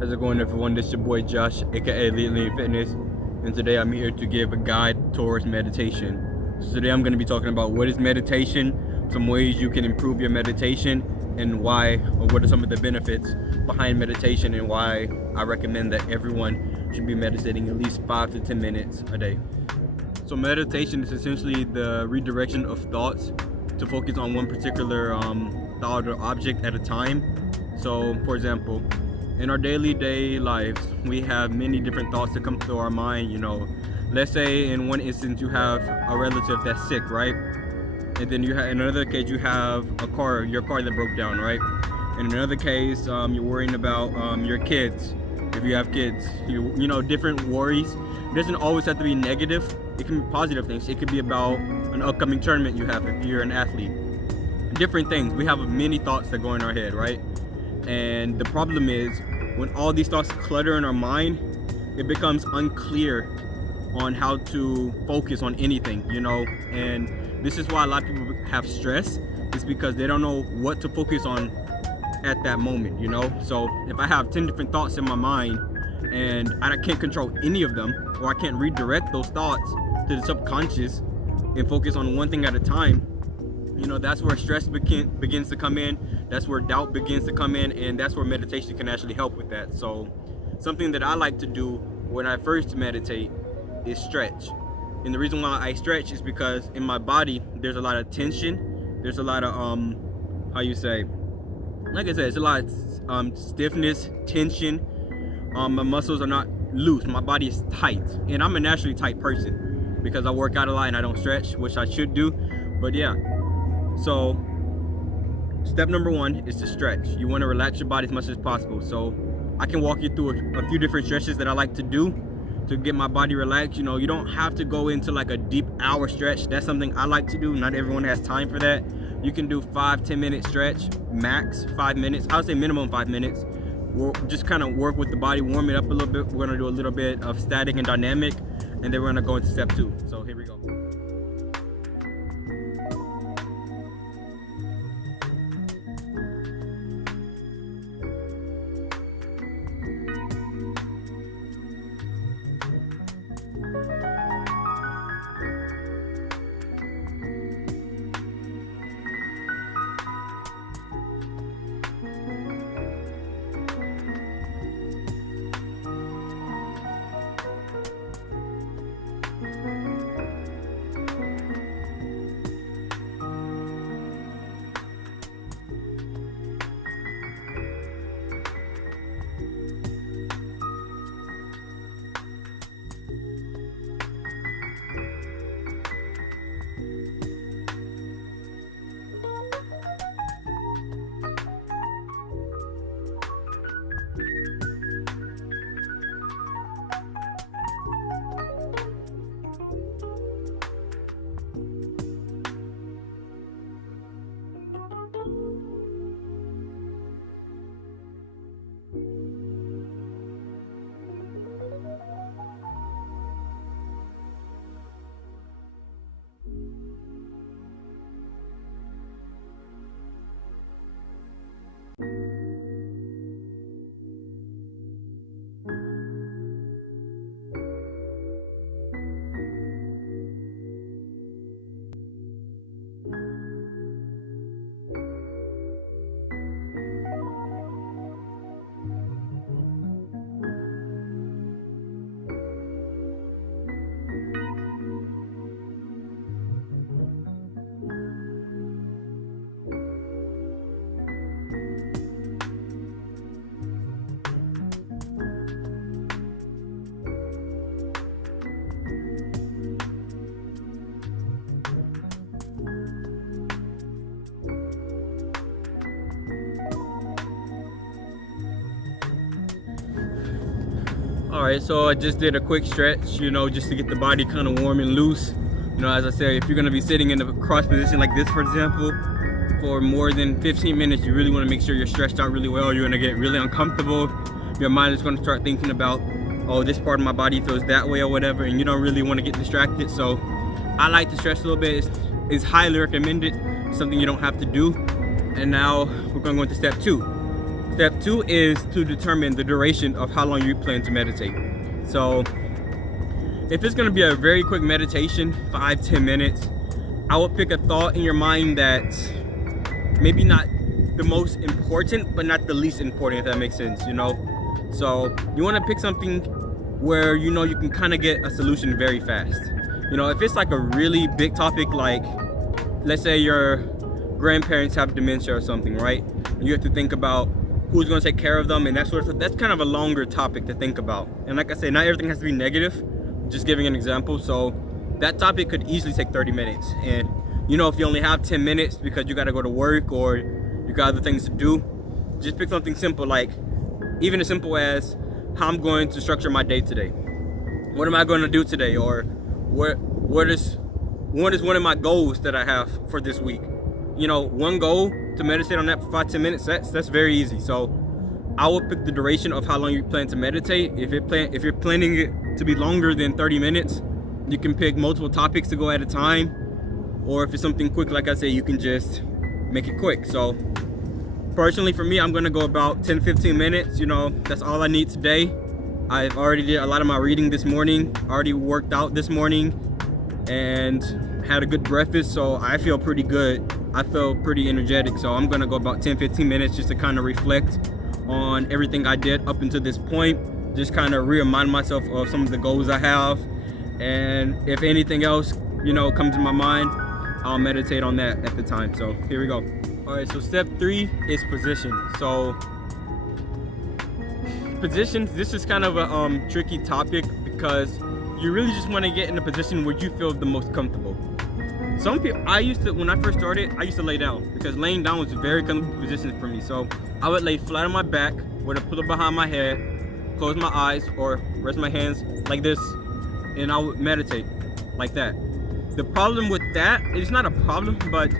How's it going, everyone? This is your boy Josh, aka Lean Fitness, and today I'm here to give a guide towards meditation. So today I'm going to be talking about what is meditation, some ways you can improve your meditation, and why, or what are some of the benefits behind meditation, and why I recommend that everyone should be meditating at least 5 to 10 minutes a day. So meditation is essentially the redirection of thoughts to focus on one particular thought or object at a time. So, for example, in our day lives, we have many different thoughts that come through our mind. Let's say in one instance you have a relative that's sick, right? And then in another case you have your car that broke down, right? In another case, you're worrying about your kids. If you have kids, different worries. It doesn't always have to be negative. It can be positive things. It could be about an upcoming tournament you have if you're an athlete. Different things. We have many thoughts that go in our head, right? And the problem is, when all these thoughts clutter in our mind, it becomes unclear on how to focus on anything, and this is why a lot of people have stress. It's because they don't know what to focus on at that moment. So if I have 10 different thoughts in my mind and I can't control any of them, or I can't redirect those thoughts to the subconscious and focus on one thing at a time, that's where stress begins to come in. That's where doubt begins to come in, and that's where meditation can actually help with that. So something that I like to do when I first meditate is stretch. And the reason why I stretch is because in my body there's a lot of tension, there's a lot of like I said, it's a lot of stiffness, tension. My muscles are not loose, my body is tight, and I'm a naturally tight person because I work out a lot and I don't stretch, which I should do. But yeah, so step number one is to stretch. You want to relax your body as much as possible. So I can walk you through a few different stretches that I like to do to get my body relaxed. You don't have to go into like a deep hour stretch. That's something I like to do. Not everyone has time for that. You can do 5-10 minute stretch, max 5 minutes. I would say minimum 5 minutes. We'll just kind of work with the body, warm it up a little bit. We're going to do a little bit of static and dynamic, and then we're going to go into step 2. So here we go. All right, so I just did a quick stretch, just to get the body kind of warm and loose. As I said, if you're gonna be sitting in a cross position like this, for example, for more than 15 minutes, you really wanna make sure you're stretched out really well. You're gonna get really uncomfortable. Your mind is gonna start thinking about, oh, this part of my body feels that way or whatever, and you don't really wanna get distracted. So I like to stretch a little bit. It's highly recommended, something you don't have to do. And now we're gonna go into step 2. Step 2 is to determine the duration of how long you plan to meditate. So if it's going to be a very quick meditation, 5-10 minutes, I would pick a thought in your mind that's maybe not the most important, but not the least important, if that makes sense, you know? So you want to pick something where you know you can kind of get a solution very fast. You know, if it's like a really big topic, like let's say your grandparents have dementia or something, right? You have to think about who's going to take care of them and that sort of stuff. That's kind of a longer topic to think about. And like I said, not everything has to be negative, just giving an example. So that topic could easily take 30 minutes. And you know, if you only have 10 minutes because you got to go to work or you got other things to do, just pick something simple, like even as simple as how I'm going to structure my day today. What am I going to do today? Or what is one of my goals that I have for this week? You know, one goal to meditate on that for 5-10 minutes, that's very easy. So I will pick the duration of how long you plan to meditate. If you're planning it to be longer than 30 minutes, you can pick multiple topics to go at a time. Or if it's something quick, like I say, you can just make it quick. So personally for me, I'm gonna go about 10-15 minutes. You know, that's all I need today. I've already did a lot of my reading this morning, already worked out this morning, and had a good breakfast, so I feel pretty good. I feel pretty energetic, so I'm gonna go about 10-15 minutes just to kind of reflect on everything I did up until this point, just kind of remind myself of some of the goals I have, and if anything else, you know, comes to my mind, I'll meditate on that at the time. So here we go. All right, so step 3 is position. So positions, this is kind of a tricky topic because you really just want to get in a position where you feel the most comfortable. Some people, when I first started, I used to lay down because laying down was a very comfortable position for me. So I would lay flat on my back with a pillow behind my head, close my eyes or rest my hands like this, and I would meditate like that. The problem with that, it's not a problem, but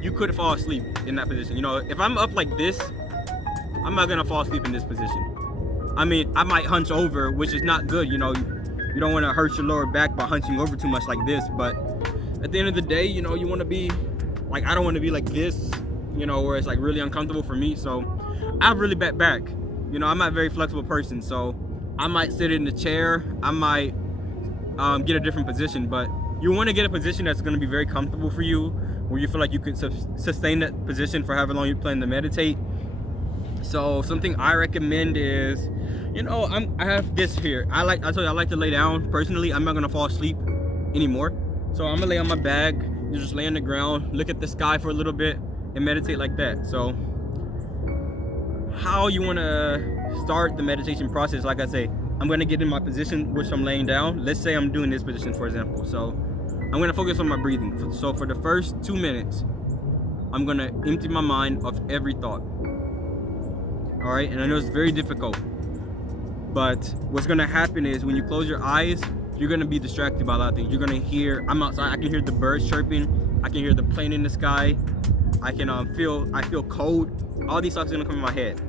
you could fall asleep in that position. You know, if I'm up like this, I'm not gonna fall asleep in this position. I mean, I might hunch over, which is not good. You know, you don't want to hurt your lower back by hunching over too much like this, but at the end of the day, you know, you want to be like, I don't want to be like this, you know, where it's like really uncomfortable for me. So I have really bad back. You know, I'm not a very flexible person, so I might sit in the chair, I might get a different position, but you want to get a position that's going to be very comfortable for you, where you feel like you can sustain that position for however long you plan to meditate. So something I recommend is, you know, I have this here. I told you I like to lay down. Personally, I'm not gonna fall asleep anymore. So I'm gonna lay on my back, just lay on the ground, look at the sky for a little bit, and meditate like that. So how you wanna start the meditation process, like I say, I'm gonna get in my position which I'm laying down. Let's say I'm doing this position, for example. So I'm gonna focus on my breathing. So for the first 2 minutes, I'm gonna empty my mind of every thought. All right, and I know it's very difficult, but what's gonna happen is when you close your eyes, you're gonna be distracted by a lot of things. You're gonna hear, I'm outside, I can hear the birds chirping, I can hear the plane in the sky, I feel cold. All these thoughts are gonna come in my head.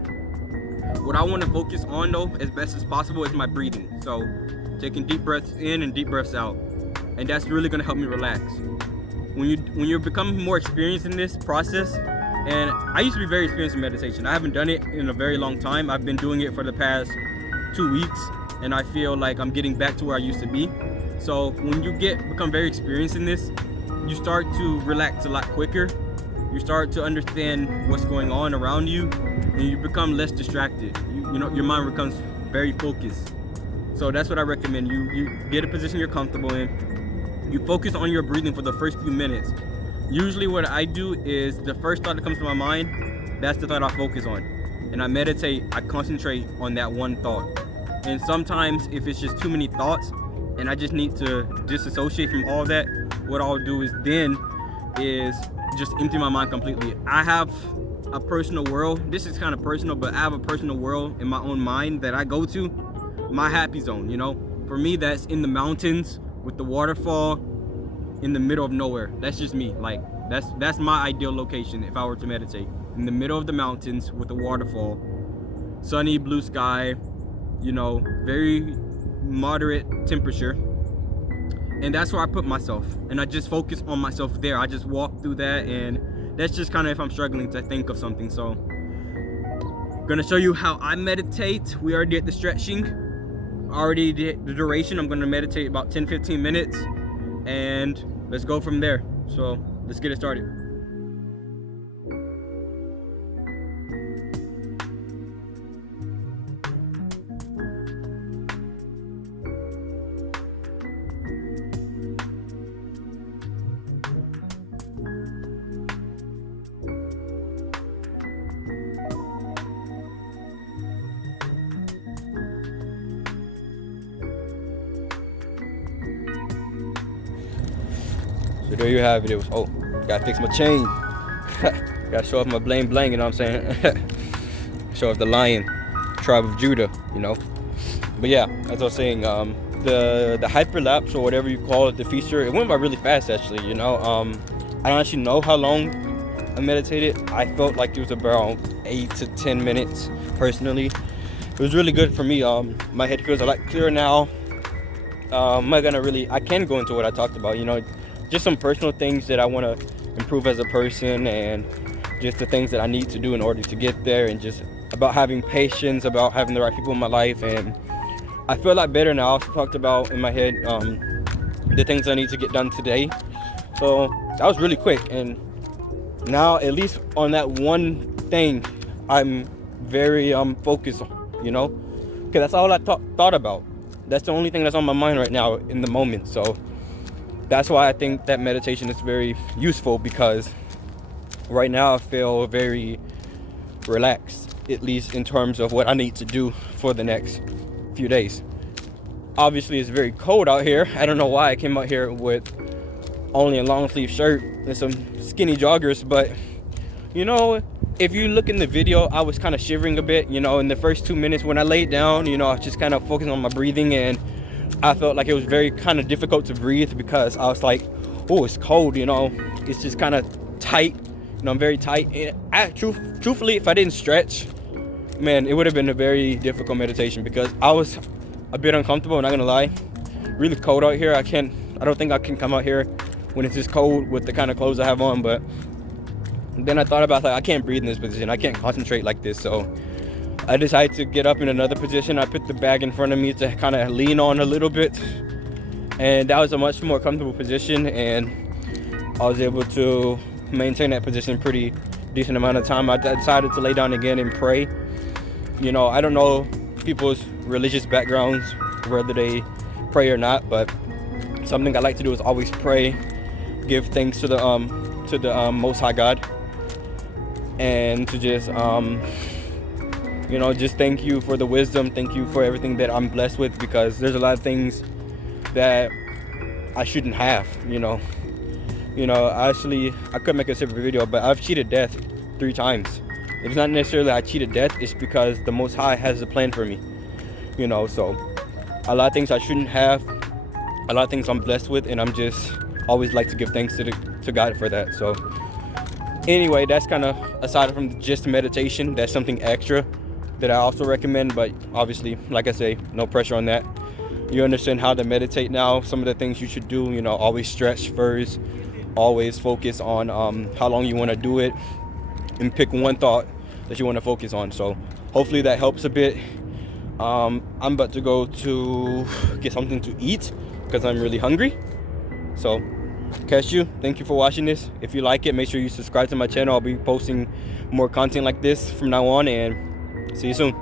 What I wanna focus on though, as best as possible, is my breathing. So taking deep breaths in and deep breaths out. And that's really gonna help me relax. When you become more experienced in this process, and I used to be very experienced in meditation. I haven't done it in a very long time. I've been doing it for the past 2 weeks, and I feel like I'm getting back to where I used to be. So when you become very experienced in this, you start to relax a lot quicker. You start to understand what's going on around you, and you become less distracted. You know, your mind becomes very focused. So that's what I recommend. You get a position you're comfortable in. You focus on your breathing for the first few minutes. Usually what I do is the first thought that comes to my mind, that's the thought I focus on. And I meditate, I concentrate on that one thought. And sometimes if it's just too many thoughts and I just need to disassociate from all that, what I'll do is just empty my mind completely. I have a personal world. This is kind of personal, but I have a personal world in my own mind that I go to, my happy zone, you know? For me, that's in the mountains with the waterfall, in the middle of nowhere. That's just me. Like that's my ideal location if I were to meditate. In the middle of the mountains with a waterfall, sunny blue sky, you know, very moderate temperature. And that's where I put myself. And I just focus on myself there. I just walk through that, and that's just kind of if I'm struggling to think of something. So Gonna show you how I meditate. We already did the stretching, already did the duration. I'm gonna meditate about 10-15 minutes, and let's go from there. So let's get it started. So there you have it. It was, oh, gotta fix my chain. Gotta show off my bling bling, you know what I'm saying? Show off the lion, tribe of Judah, you know? But yeah, as I was saying, the hyperlapse, or whatever you call it, the feature, it went by really fast actually, you know? I don't actually know how long I meditated. I felt like it was about 8 to 10 minutes personally. It was really good for me. My head feels a lot clearer now. I can go into what I talked about, you know, just some personal things that I want to improve as a person, and just the things that I need to do in order to get there, and just about having patience, about having the right people in my life. And I feel a lot better now. I also talked about in my head the things I need to get done today. So that was really quick, and now at least on that one thing I'm very focused on, you know, because that's all I thought about. That's the only thing that's on my mind right now in the moment. So that's why I think that meditation is very useful, because right now I feel very relaxed, at least in terms of what I need to do for the next few days. Obviously it's very cold out here. I don't know why I came out here with only a long sleeve shirt and some skinny joggers, but you know, if you look in the video, I was kind of shivering a bit, you know, in the first 2 minutes when I laid down. You know, I was just kind of focusing on my breathing, and I felt like it was very kind of difficult to breathe, because I was like, oh, it's cold, you know, it's just kind of tight, you know, I'm very tight. And truthfully, if I didn't stretch, man, it would have been a very difficult meditation, because I was a bit uncomfortable, not gonna lie. Really cold out here. I don't think I can come out here when it's this cold with the kind of clothes I have on. But then I thought about, like, I can't breathe in this position, I can't concentrate like this. So I decided to get up in another position. I put the bag in front of me to kind of lean on a little bit, and that was a much more comfortable position, and I was able to maintain that position pretty decent amount of time. I decided to lay down again and pray. You know, I don't know people's religious backgrounds, whether they pray or not, but something I like to do is always pray, give thanks to the Most High God, and to just you know, just thank you for the wisdom, thank you for everything that I'm blessed with, because there's a lot of things that I shouldn't have, you know. Actually, I could make a separate video, but I've cheated death 3 times. It's not necessarily I cheated death, it's because the Most High has a plan for me, you know. So a lot of things I shouldn't have, a lot of things I'm blessed with, and I'm just always like to give thanks to God for that. So anyway, that's kind of aside from just meditation. That's something extra that I also recommend, but obviously, like I say, no pressure on that. You understand how to meditate now. Some of the things you should do, you know, always stretch first, always focus on how long you want to do it, and pick one thought that you want to focus on. So hopefully that helps a bit. I'm about to go to get something to eat because I'm really hungry. So catch you. Thank you for watching this. If you like it, make sure you subscribe to my channel. I'll be posting more content like this from now on, and see you soon.